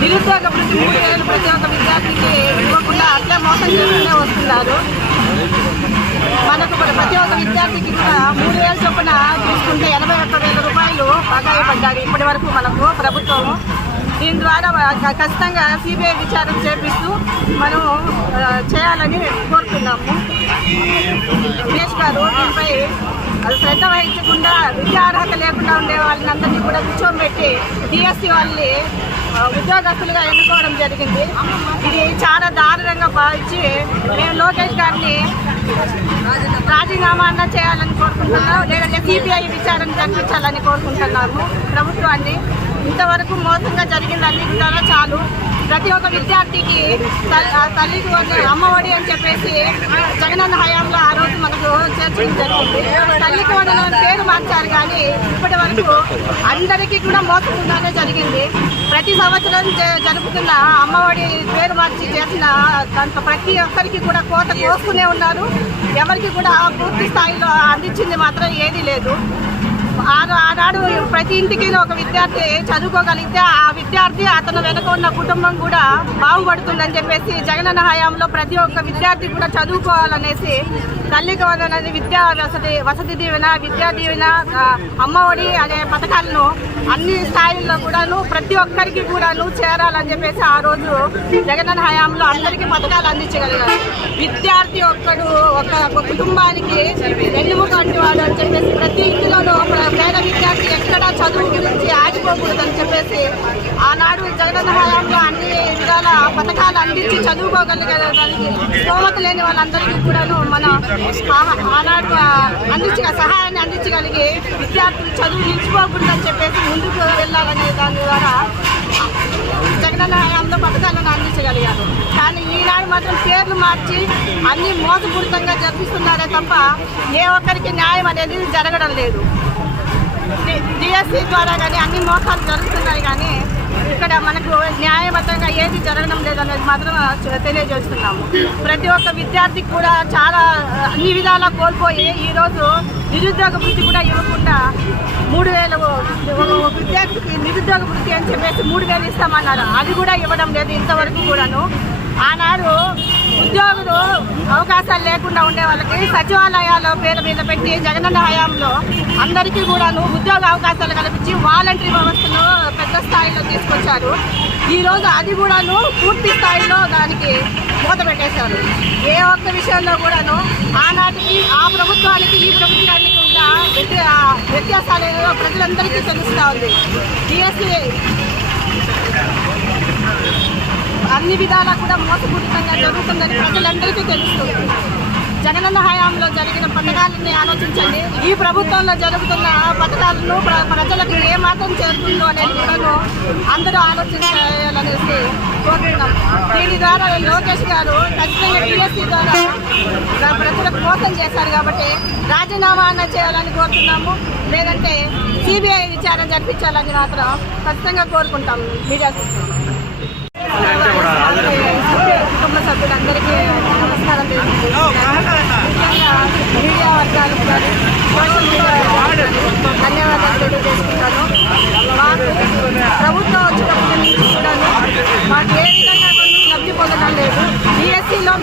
నిరుద్యోగ వృత్తి 3,000 ప్రతి ఒక్క విద్యార్థికి ఇవ్వకుండా అట్లా మోసం చేస్తూనే వస్తున్నారు. మనకు ప్రతి ఒక్క విద్యార్థికి కూడా 3,000 చొప్పున తీసుకుంటే 81,000 రూపాయలు బకాయి పడ్డారు ఇప్పటి వరకు మనకు ప్రభుత్వం. దీని ద్వారా ఖచ్చితంగా సిబిఐ విచారణ చేపిస్తూ మనం చేయాలని కోరుతున్నాము. రమేష్ గారు దీనిపై శ్రద్ధ వహించకుండా విద్యా అర్హత లేకుండా ఉండే వాళ్ళని అందరినీ కూడా కూర్చోబెట్టి డిఎస్సి వాళ్ళని ఉద్యోగస్తులుగా ఎన్నుకోవడం జరిగింది. ఇది చాలా దారుణంగా భావించి మేము లోకేష్ గారిని రాజీనామా అన్నా చేయాలని కోరుకుంటున్నాము, లేదంటే సిబిఐ విచారణ జరిపించాలని కోరుకుంటున్నాము ప్రభుత్వాన్ని. ఇంతవరకు మోసంగా జరిగిందని కూడా చాలు. ప్రతి ఒక్క విద్యార్థికి తల్లికి అమ్మఒడి అని చెప్పేసి జగనన్న హయాంలో ఆ రోజు మనకు చేర్చడం జరిగింది. తల్లికి వందనం పేరు మార్చారు కానీ ఇప్పటి వరకు అందరికీ కూడా మోసంగానే జరిగింది. ప్రతి సంవత్సరం జరుపుతున్న అమ్మఒడి పేరు మార్చి చేసిన దాంట్లో ప్రతి ఒక్కరికి కూడా కోత కోస్తూనే ఉన్నారు. ఎవరికి కూడా పూర్తి స్థాయిలో అందించింది మాత్రం ఏదీ లేదు. ఆనాడు ప్రతి ఇంటికి ఒక విద్యార్థి చదువుకోగలిగితే ఆ విద్యార్థి అతను వెనుక ఉన్న కుటుంబం కూడా బాగుపడుతుందని చెప్పేసి జగనన్న హయాంలో ప్రతి ఒక్క విద్యార్థి కూడా చదువుకోవాలనేసి తల్లికి వందనం విద్యా వసతి దీవెన, విద్యా దీవెన, అమ్మఒడి అనే పథకాలను అన్ని స్థాయిల్లో కూడాను ప్రతి ఒక్కరికి కూడాను చేరాలని చెప్పేసి ఆ రోజు జగనన్న హయాంలో అందరికీ పథకాలు అందించగలిగారు. విద్యార్థి ఒక కుటుంబానికి వెన్నుముక వంటి వాడు అని చెప్పేసి ప్రతి ఇంటిలోనూ పేద విద్యార్థి ఎక్కడా చదువు గురించి ఆగిపోకూడదని చెప్పేసి ఆనాడు జగనన్న హయాంలో అన్ని విధాల పథకాలు అందించి చదువుకోగలిగేదానికి స్తోమత లేని వాళ్ళందరికీ కూడాను మనం ఆనాడు సహాయాన్ని అందించగలిగి విద్యార్థులు చదువు నిలిచిపోకూడదని చెప్పేసి ముందుకు వెళ్ళాలనే దాని ద్వారా జగనన్న హయాంలో పథకాలను అందించగలిగారు. కానీ ఈనాడు మాత్రం పేర్లు మార్చి అన్ని మోసపూరితంగా జరిపిస్తున్నారే తప్ప ఏ ఒక్కరికి న్యాయం అనేది జరగడం లేదు. డిఎస్సి ద్వారా కానీ అన్ని మోసాలు జరుగుతున్నాయి కానీ ఇక్కడ మనకు న్యాయబద్ధంగా ఏది జరగడం లేదనేది మాత్రం తెలియజేస్తున్నాము. ప్రతి ఒక్క విద్యార్థికి కూడా చాలా అన్ని విధాలా కోల్పోయి ఈరోజు నిరుద్యోగ వృత్తి కూడా ఇవ్వకుండా 3,000 విద్యార్థికి నిరుద్యోగ వృత్తి అని చెప్పేసి 3,000 ఇస్తామన్నారు. అది కూడా ఇవ్వడం లేదు ఇంతవరకు కూడాను. ఆనాడు ఉద్యోగులు అవకాశాలు లేకుండా ఉండే వాళ్ళకి సచివాలయాల పేరు మీద పెట్టి జగనన్న హయాంలో అందరికీ కూడాను ఉద్యోగ అవకాశాలు కల్పించి వాలంటరీ వ్యవస్థను పెద్ద స్థాయిలో తీసుకొచ్చారు. ఈరోజు అది కూడాను పూర్తి స్థాయిలో దానికి మూత పెట్టేశారు. ఏ ఒక్క విషయంలో కూడాను ఆనాటికి ఆ ప్రభుత్వానికి ఈ ప్రభుత్వానికి ఉన్న వ్యత్యాసాలు ప్రజలందరికీ తెలుస్తూ ఉంది. డిఎస్సి అన్ని విధాలా కూడా మోసపూరితంగా జరుగుతుందని ప్రజలందరికీ తెలుస్తుంది. జగనన్న హయాంలో జరిగిన పథకాలని ఆలోచించండి, ఈ ప్రభుత్వంలో జరుగుతున్న పథకాలను ప్రజలకు ఏమాత్రం చేరుతుందో అనేది కూడా అందరూ ఆలోచించాలనేసి కోరుతున్నాం. దీని ద్వారా లోకేష్ గారు ఖచ్చితంగా డిఎస్సి ద్వారా ప్రజలకు మోసం చేశారు కాబట్టి రాజీనామా అన్న చేయాలని కోరుతున్నాము, లేదంటే సిబిఐ విచారణ జరిపించాలని మాత్రం ఖచ్చితంగా కోరుకుంటాము. మీడియా కుటుంబ సభ్యులందరికీ నమస్కారం ముఖ్యంగా మీడియా వర్గాలకు కానీ సోషల్ మీడియా ధన్యవాదాలు తెలియజేసుకుంటాను. మాకు ప్రభుత్వం వచ్చినప్పటి నుంచి కూడాను మాకు ఏ విధంగా లబ్ధి పొందడం లేదు. డిఎస్సిలో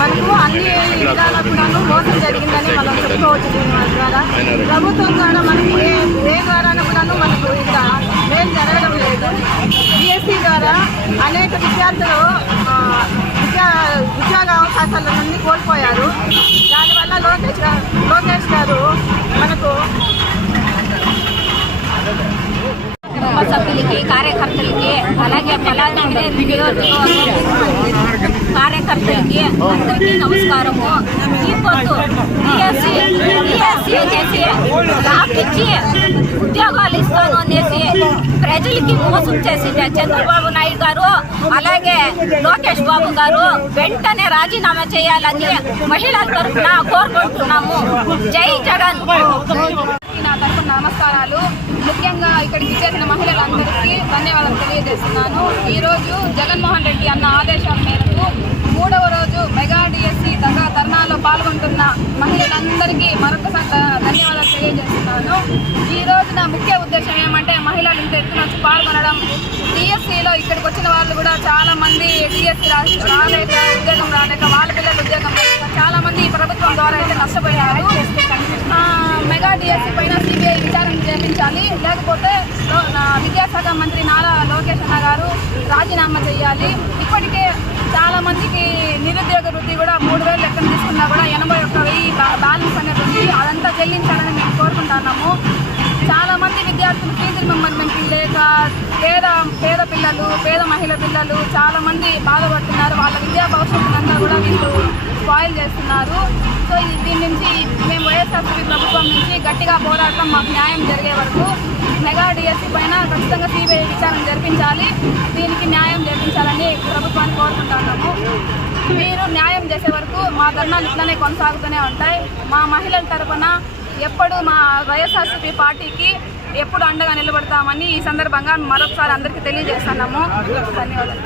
మనకు అన్ని విధాలా కూడాను మోసం జరిగిందని మనం చెప్పుకోవచ్చు. దీని ద్వారా ప్రభుత్వం ద్వారా మనకు ఏ ద్వారా కూడాను మనకు ఇంకా మేలు జరగడం లేదు. డిఎస్సి ద్వారా అనేక విద్యార్థులు ఉద్యోగ అవకాశాలన్నీ కోల్పోయారు. దానివల్ల లోకేష్ గారు మనకు కుటుంబ సభ్యులకి, కార్యకర్తలకి, అలాగే పలాదండ్రి కార్యకర్తలకి అందరికీ నమస్కారము. ఈ పొద్దు డిఎస్సి చేసి రాపిచ్చి ఉద్యోగాలు ఇస్తాను అనేసి ప్రజలకి మోసం చేసి చంద్రబాబు నాయుడు గారు అలాగే లోకేష్ బాబు గారు వెంటనే రాజీనామా చేయాలని మహిళల తరఫున కోరుకుంటున్నాము. జై జగన్. తరపున నమస్కారాలు. ముఖ్యంగా ఇక్కడికి చేసిన మహిళలందరికీ ధన్యవాదాలు తెలియజేస్తున్నాను. ఈరోజు జగన్మోహన్ రెడ్డి అన్న ఆదేశాల మేరకు 3వ రోజు మెగా డిఎస్సి ధర్నాలో పాల్గొంటున్న మహిళలందరికీ మరొకసారి ధన్యవాదాలు తెలియజేస్తున్నాను. ఈ రోజున ముఖ్య ఉద్దేశం ఏమంటే మహిళలు ఇంత ఎత్తున వచ్చి పాల్గొనడం. డిఎస్సిలో ఇక్కడికి వచ్చిన వాళ్ళు కూడా చాలా మంది డిఎస్సి రాలేక ఉద్యోగం రాలేక వాళ్ళ పిల్లలు ఉద్యోగం రాలేక చాలా మంది ప్రభుత్వం ద్వారా అయితే నష్టపోయారు. మెగా డిఎస్సి పైన సిబిఐ విచారణ చేయించాలి, లేకపోతే విద్యాశాఖ మంత్రి నారా లోకేష్ అన్న గారు రాజీనామా చేయాలి. ఇప్పటికే చాలా మందికి నిరుద్యోగ వృత్తి కూడా 3,000 లెక్కన తీసుకున్నా కూడా 81,000 బ్యాలెన్స్ అనేది ఉంది. అదంతా చెల్లించాలని మేము కోరుకుంటున్నాము. చాలా మంది విద్యార్థులు ఫీజులు మెంబర్మెంట్ లేక పేద పిల్లలు, పేద మహిళ పిల్లలు చాలా మంది బాధపడుతున్నారు. వాళ్ళ విద్యా భవిష్యత్తునంతా కూడా వీళ్ళు స్పాయిల్ చేస్తున్నారు. సో దీని నుంచి మేము వైఎస్ఆర్సీపీ ప్రభుత్వం నుంచి గట్టిగా పోరాటం, మాకు న్యాయం జరిగే వరకు మెగా డిఎస్సి పైన ఖచ్చితంగా సిబిఐ విచారణ జరిపించాలి. దీనికి న్యాయం జరిపించాలని ప్రభుత్వాన్ని కోరుకుంటున్నాము. మీరు న్యాయం చేసే వరకు మా ధర్నాలు ఇట్లనే కొనసాగుతూనే ఉంటాయి. మా మహిళల తరఫున ఎప్పుడు మా వైఎస్ఆర్సీపీ పార్టీకి ఎప్పుడు అండగా నిలబడతామని ఈ సందర్భంగా మరొకసారి అందరికీ తెలియజేస్తున్నాము. ధన్యవాదాలు.